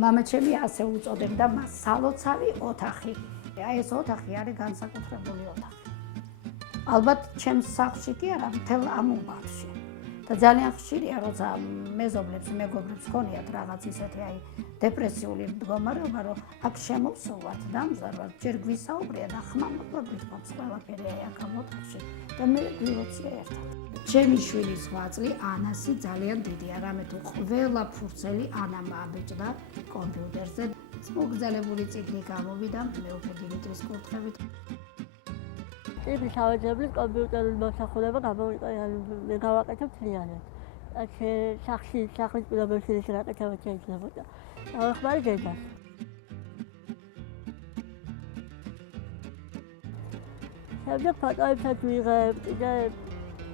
მამაჩემი ასე უწოდებდა მას სალოცავი ოთახი. აი ეს ოთახი არის განსაკუთრებული ოთახი. ალბათ ჩემს სახლში კი არა, მთელ ამ უბანში. და ძალიან ხშირია, როცა მეზობლებს, მეგობრებს ქონიათ რაღაც ისეთი აი დეპრესიული მდგომარეობა, რომ აქ შემოვსულვათ, დამждარვათ, ჯერ გვისაუბრია და ხმამაღლა გვითხოვს ყველაფერი აი აქ ამ ოთახში და მე გვილოცია ერთად. ჩემი შვილის ღვაწლი ანასი ძალიან დიდია, რამე თუ ყველა ფურცელი ანამ აბეჭდა კომპიუტერზე. მოგზალებული წიგნი გამოვიდა მეუღლე დიმიტრის კურთხევით. წიგნის ავეჯებლის კომპიუტერული მოსახულება გამოვიდა, მე გავაკეთებ მთლიანად. სახლის პირობებში ის გაკეთება შეიძლებოდა. დავეხმარი დედას. შემდეგ ფოტოებსაც ვიღებ,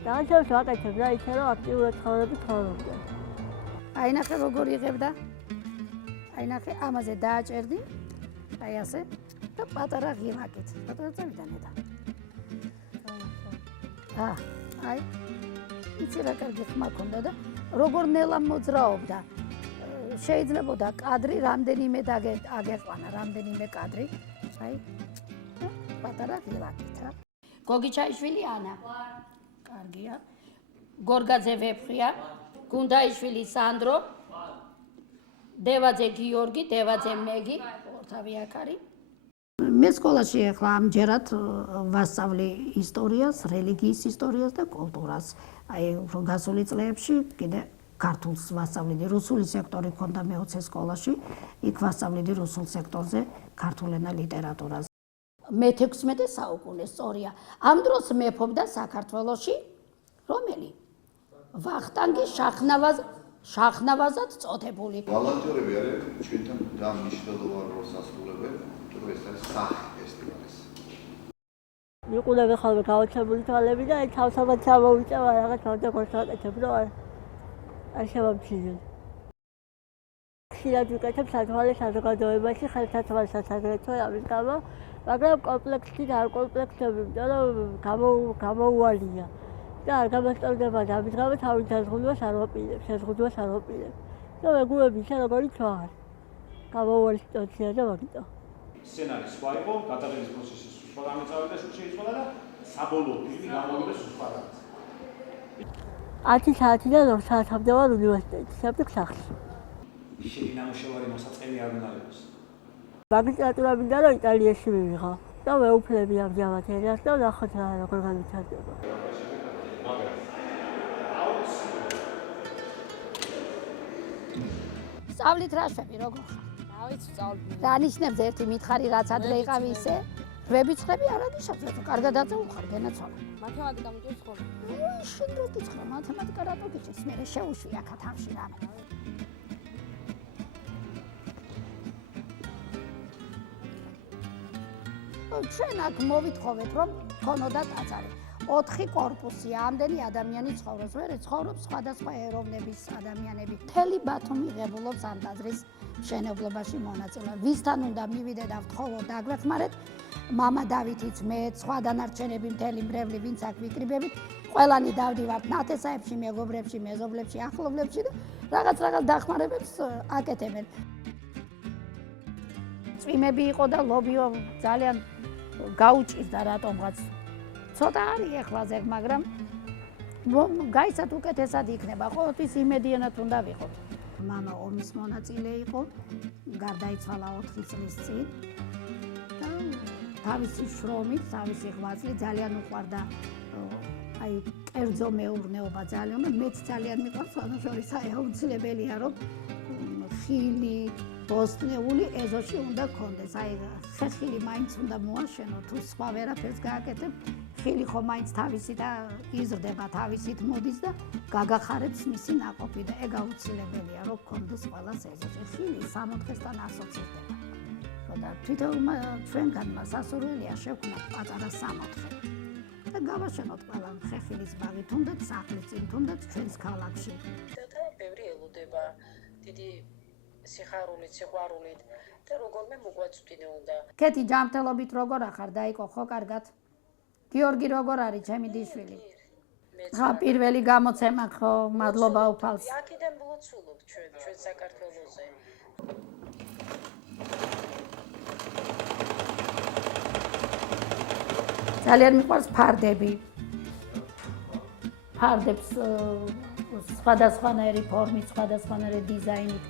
დაანჩევს ვაკეთებ და ისე რომ აქტიურად ცხოვრებით ცხოვრობდი. აი ნახე როგორ იღებდა. აი ნახე ამაზე დააჭერდი. აი ასე და პატარა ღილაკით. პატარა წევიდან ედა. აი იცი რა კარგი ხმა ქონდა და როგორ ნელა მოძრაობდა. შეიძლებოდა კადრი რამდენიმე აგეყვანა, რამდენიმე კადრი. აი პატარა ღილაკით რა. გოგი ჩაიშვილი ანა. კარგია. გორგაძე ვეფხია, გუნდაიშვილი სანდრო, დევაძე გიორგი, დევაძე მეგი, ორთავი აქ არის. მე სკოლაში ახლა ამჯერად ვასწავლი ისტორიას, რელიგიის ისტორიას და კულტურას. აი უფრო გასული წლებში კიდე ქართულს ვასწავლიდი, რუსული სექტორი ქონდა მე-20 სკოლაში, იქ ვასწავლიდი რუსულ სექტორზე ქართულ ენა ლიტერატურას. მე-16 საუკუნე სწორია. ამ დროს მეფობდა საქართველოში რომელი? ვახტანგი შაχνავაზად წოდებული. ვოლონტერები არიან ჩვენთან და მნიშვნელოვან როლს ასრულებენ, თუ ეს არის სახე ფესტივალის. მიყურებ ხოლმე გაოცებული თვალები და აი თავსაბად ჩამოვიწევა რაღაც კონცერტებს რომ არ შევამჩნიო. ხშირად ვიკეთებ სათვალე საზოგადოებაში ხელსაწყალსაც აგრეთვე ამის გამო, მაგრამ კომპლექსი და არ კომპლექსები, რომ გამოუვალია. და არ გამასწორდება და ამის გამო თავის შეზღუდვას არ ვაპირებ. და მეგობრები ისე როგორიც ვარ. გამოვალი სიტუაციაზე მაგიტო. სცენარის სხვა იყო, გადაღების პროცესი სხვა დამეწავე და შეიცვალა და საბოლოო ფილმი გამოვიდა სხვა. 10 საათიდან 2 საათამდე ვარ უნივერსიტეტში, საფრთხე სახლში. შენი ნამუშევარი მოსაწყენი არ უნდა იყოს. მაგისტრატურა მინდა რომ იტალიაში მივიღო და ვეუფლები ამჟამად ენას და ნახოთ რა როგორ განვითარდება. სწავლით რა შვები როგორ ხარ? რა ვიცი სწავლობ. რა ნიშნებს ერთი მითხარი რაც ადრე იყავი ისე? ვებიცხრები არ აღიშავ, კარგად აწუხარ გენაცვალა. მათემატიკა მიჭირს ხოლმე. შენ რო გიცხრა მათემატიკა რატო გიჭირს? მე შეუშვი აქ თავში რამე. ჩვენ აქ მოვითხოვეთ რომ ქონოდა ტაძარი. 4 კორპუსია, ამდენი ადამიანი ცხოვრობს, ვერ ცხოვრობს სხვადასხვა ეროვნების ადამიანები. მთელი ბათუმი ღებულობს ამ ტაძრის მშენებლობაში მონაწილეობას. ვისთან უნდა მივიდე და ვთხოვო დაგვეხმარეთ, მამა დავითიც, მე, სხვა დანარჩენები მთელი მრევლი, ვინც აქ ვიკრიბებით, ყველანი დავდივართ ნათესაებში, მეგობრებში, მეზობლებში, ახლობლებში და რაღაც დახმარებებს აკეთებენ. წვიმები იყო და ლობიო ძალიან გაუჭირდა რატომღაც. ცოტა არის ახლა ზეგ, მაგრამ გაიცათ უკეთესად იქნება. ყოველთვის იმედიანად უნდა ვიყოთ. მამა ომის მონაწილე იყო, გარდაიცვალა 4 წლის წინ. და თავისი შრომით, თავისი ღვაწლით ძალიან უყვარდა აი კერძო მეურნეობა ძალიან და მეც ძალიან მიყვარს, შორის აი აუცილებელია რომ ხილი ბოსტნეული ეზოში უნდა გქონდეს. აი ხეხილი მაინც უნდა მოაშენო, თუ სხვა ვერაფერს გააკეთებ, ხილი ხო მაინც თავისით იზრდება, თავისით მოდის და გაგახარებს მისი ნაყოფი და ეგ აუცილებელია რომ გქონდეს ყველას ეზოში. ხილი სამოთხესთან ასოცირდება. და თვითონ ჩვენგანმა სასურველია შევქნათ პატარა სამოთხე. და გავაშენოთ ყველა ხეხილის ბაღი, თუნდაც სახლის წინ, თუნდაც ჩვენს ქალაქში. და ბევრი ელოდება დიდი სიხარულით, სიყვარულით და როგორმე მოგვაწვდინე უნდა. კეთი ჯანმრთელობით როგორ ახარ დაიყო ხო კარგად? გიორგი როგორ არის ჩემი დიშვილი? ხა პირველი გამოცემა ხო, მადლობა უფალს. აქედან ბოლო ვაცულობ ჩვენ საქართველოზე. ძალიან მიყვარს ფარდები. ფარდებს სხვადასხვანაირი ფორმით, სხვადასხვანაირი დიზაინით,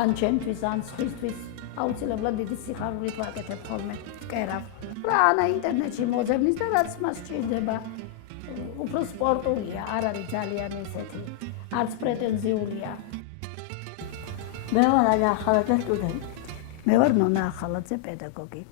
ან ჩემთვის, ან სხვისთვის აუცილებლად დიდი სიხარულით ვაკეთებ ხოლმე კერავ. რა ანა ინტერნეტში მოძებნის და რაც მას სჭირდება. უფრო სპორტულია, არ არის ძალიან ესეთი, არც პრეტენზიულია. მე ვარ ანა ახალაძე სტუდენტი. მე ვარ ნონა ახალაძე პედაგოგი.